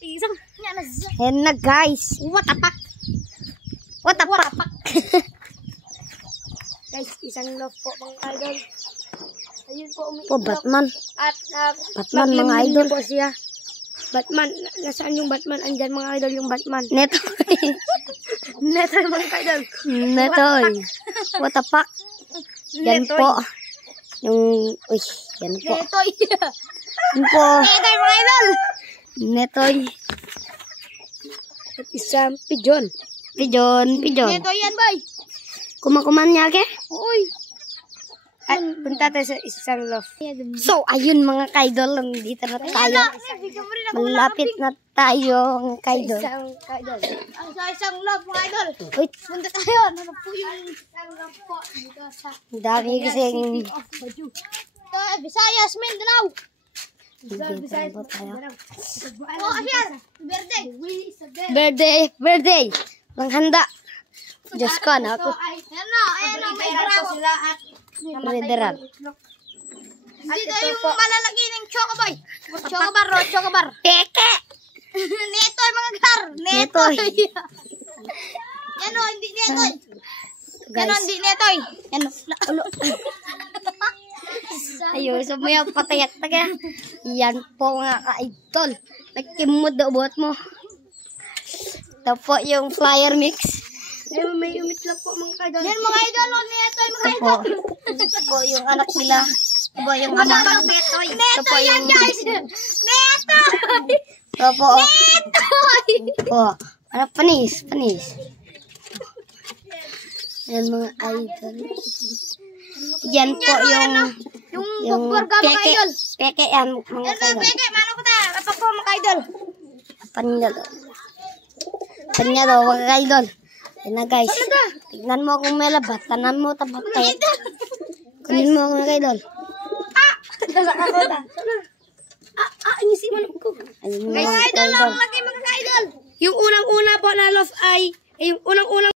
Isang Ayan na guys. what a pack. Guys, isang love po mga idol. Ayun po umiiyak. Batman. At Batman, mga maglilimlim idol. po siya. Batman, nasaan yung Batman? Andyan mga idol yung Batman. Netoy. Netoy mga idol. Netoy. What a pack. Yan Netoy. po. Yung, uy, yan po. Netoy. Yan po. Netoy mga idol. Netoy. At isang pigeon. Pigeon. Netoy yan boy. Kumakuman niya ke? Uy. At punta tayo sa isang love. So, ayun mga kaidol. Nandito na tayo. Malapit na tayo mga kaidol. Isang idol. Sa isang love mga idol. Uy, Punta tayo. Ano po yung isang love po dito sa ang dami kasing City of Baguio. Ito, Visayas, Mindanao. Visayas, tayo. Oh, ayan. Verde. Birthday. Walang handa. Diyos ko, anak ko. Ayan na, may bravo. Literal. Dito yung malalaki ng chocoboy. Chocobar. Keke. Netoy mga gar. Netoy. Yan o, hindi netoy. Yan o, Guys. hindi netoy. Yan o. Ayun, so may patayat na kaya. Yan po mga ka-idol. Nagkimod daw buhat mo. Ito po yung flyer mix. May umit lang po mga idol. Yan mga idol, o netoy mga Ito po. Ito po yung anak nila. Ito po yung ama. netoy. Ito po yung... Guys, netoy. Ito po. Netoy. Oh, ano, panis. Yan mga idol. Yan po Yung burger mga peke. idol. Peke yan mga Yan na, idol. peke, mano ko tayo. Kapag po mga idol. Panya daw mga idol. Yan na guys. Tignan mo kung may labat. Tanan mo tapos tayo. Kunin mo mga idol. Inisiman ko. Ayun Guys, mga idol idol. lang lagi mga idol. Yung unang-una po na love ay, yung unang-unang